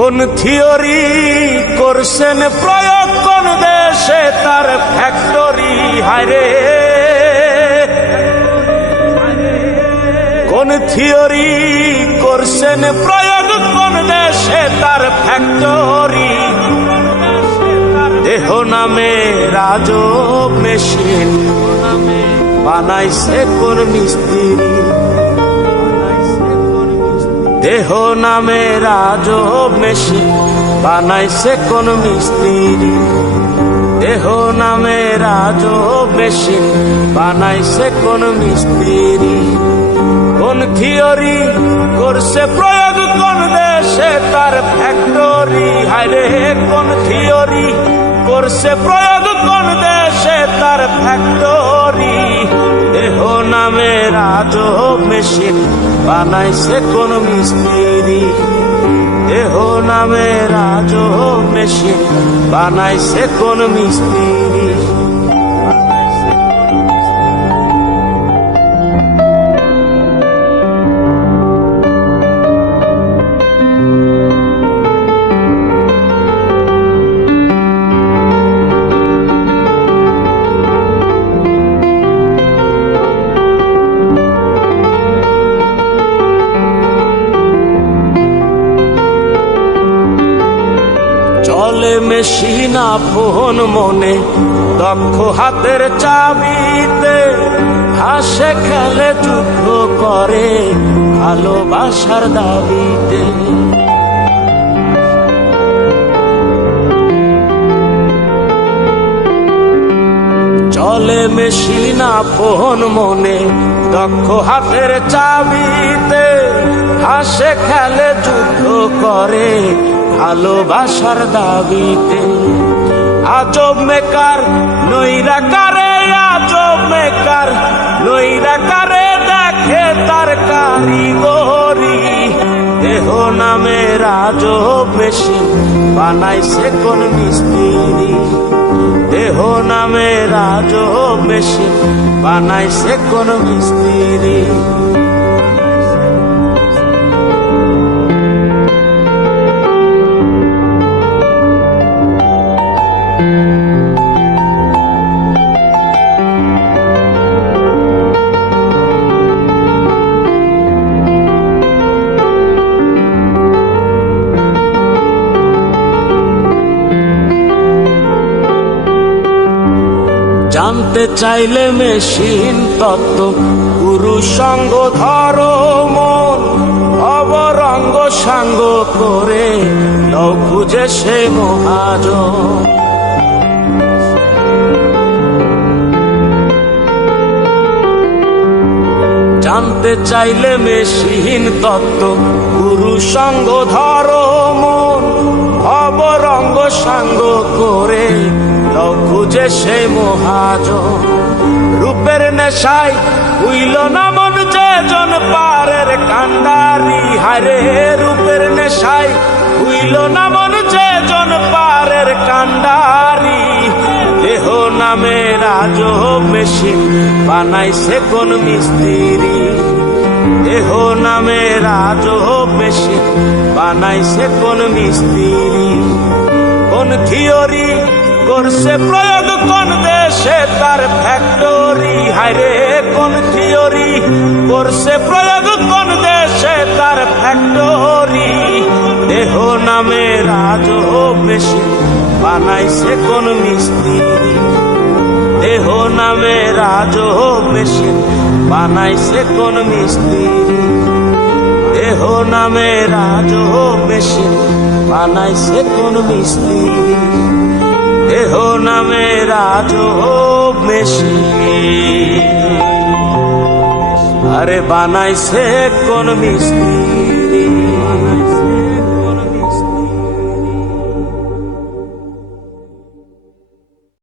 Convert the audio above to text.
কোন থিওরি করছেন প্রয়োগ কোন দেশে তার ফ্যাক্টরি হায়রে। কোন থিওরি করছেন প্রয়োগ কোন দেশে তার ফ্যাক্টরি। দেহ নামে রাজব মেশিন বানাইছে কোন মিস্ত্রি। দেহ নামে রাজব মেশিন বানাইছে কোন মিস্ত্রি। দেহ নামে রাজব মেশিন বানাইছে কোন মিস্ত্রি। কোন থিওরি করছে প্রয়োগ কোন দেশে তার ফ্যাক্টরি হায়রে। কোন থিওরি করছে প্রয়োগ কোন দেশে তার ফ্যাক্টরি। দেহ নামে রাজব মেশিন বানাইছে কোন মিস্ত্রি। দেহ নামে রাজব মেশিন বানাইছে কোন মিস্ত্রি। চলে মেশিন আপন মনে দক্ষ হাতের চাবিতে। হাসে খেলে যুদ্ধ করে ভালোবাসার দাবিতে। চলে মেশিন আপন মনে দক্ষ হাতের চাবিতে। হাসে খেলে যুদ্ধ করে ভালোবাসার দাবিতে। আজব মেকার নইরা কারে, আজব মেকার নইরা কারে দেখে তার কারিগরি। দেহ নামে রাজব মেশিন বানাইছে কোন মিস্ত্রি। দেহ নামে রাজব মেশিন বানাইছে কোন মিস্ত্রি। জানতে চাইলে মেশিন তত্ত্ব গুরু সঙ্গ ধরো মন। অবরঙ্গ সাঙ্গ করে লও খুঁজে সে মহাজন। জানতে চাইলে মেশিন তত্ত্ব গুরু সঙ্গ ধরো মন। অবরঙ্গ সাঙ্গ করে লও খুঁজে সে মহাজন। রূপের নেশায় হইল না মন যে জন পারের কান্ডারি হায়রে। রূপের নেশায় হইল না মন যে জন পারের কান্ডারি। দেহ নামে রাজব মেশিন বানাইছে কোন মিস্ত্রি। দেহ নামে রাজব মেশিন বানাইছে কোন মিস্ত্রি। কোন থিওরি করছে প্রয়োগ কোন দেশে তার ফ্যাক্টরি হায়রে। কোন থিওরি করছে প্রয়োগ কোন দেশে তার ফ্যাক্টরি। দেহ নামে রাজব মেশিন বানাইছে কোন মিস্ত্রি। দেহ নামে রাজব মেশিন বানাইছে কোন মিস্ত্রি। দেহ নামে রাজব মেশিন বানাইছে কোন মিস্ত্রি। দেহ নামে রাজব মেশিন আরে বানাইছে কোন মিস্ত্রি।